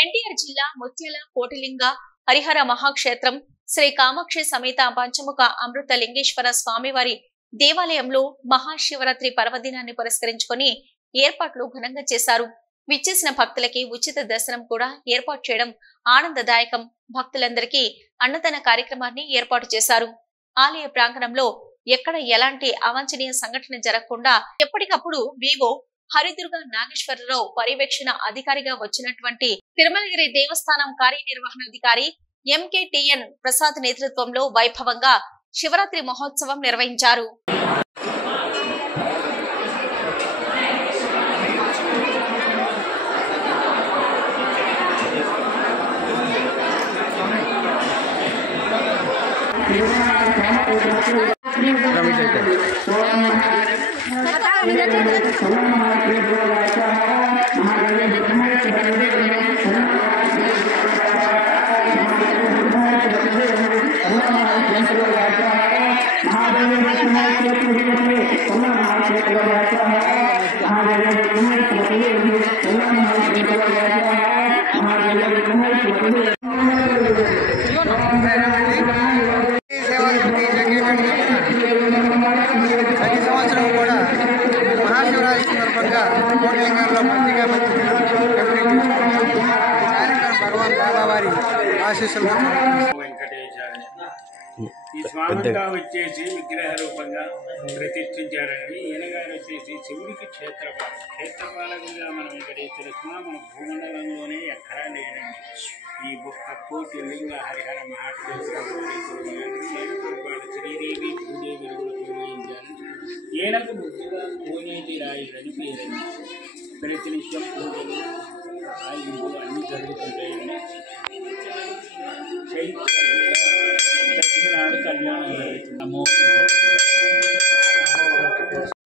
ఎన్టీఆర్ జిల్లా ముత్యాల కోటిలింగ హరిహర మహాక్షేత్రం శ్రీ కామాక్షి సమేత పంచముఖ అమృత లింగేశ్వర స్వామివారి దేవాలయంలో మహాశివరాత్రి పర్వదినాన్ని పురస్కరించుకొని ఏర్పాట్లు ఘనంగా చేశారు. విచ్చేసిన భక్తులకి ఉచిత దర్శనం కూడా ఏర్పాటు చేయడం ఆనందదాయకం. భక్తులందరికీ అన్నదాన కార్యక్రమాన్ని ఏర్పాటు చేశారు. ఆలయ ప్రాంగణంలో ఎక్కడ ఎలాంటి అవాంఛనీయ సంఘటన జరగకుండా ఎప్పటికప్పుడు వివో హరిదుర్గ నాగేశ్వరరావు పర్యవేక్షణ అధికారిగా వచ్చినటువంటి తిరుమలగిరి దేవస్థానం కార్యనిర్వహణాధికారి ఎంకేటిఎన్ ప్రసాద్ నేతృత్వంలో వైభవంగా శివరాత్రి మహోత్సవం నిర్వహించారు. ప్రతి సంవత్సరం కూడా మహాశివరాత్రి సందర్భంగా కోటిలింగాల్లో మంచిగా భగవాన్ బాబావారి ఆశీస్సులు. ఈ స్వామిగా వచ్చేసి విగ్రహ రూపంగా ప్రతిష్ఠించారండి. ఈయనగారు వచ్చేసి శివుడికి క్షేత్రపాలకుడిగా మనం వెంకటేశ్వర స్వామి మన భూమండలంలోనే ఎక్కడా లేదండి. ఈ కోటి లింగ హరిహర మహాక్షేత్రాలు శ్రీదేవి భూదేవి కూడా పూజించారు. ఈయనకు ముద్దుగా కోనేటి రాయుడని పేరండి. ప్రతినిత్యం పూజలు రాయింపులు అన్నీ జరుగుతుంటాయండి. దక్షిణాడు కళ్యాణం జరుగుతుంది.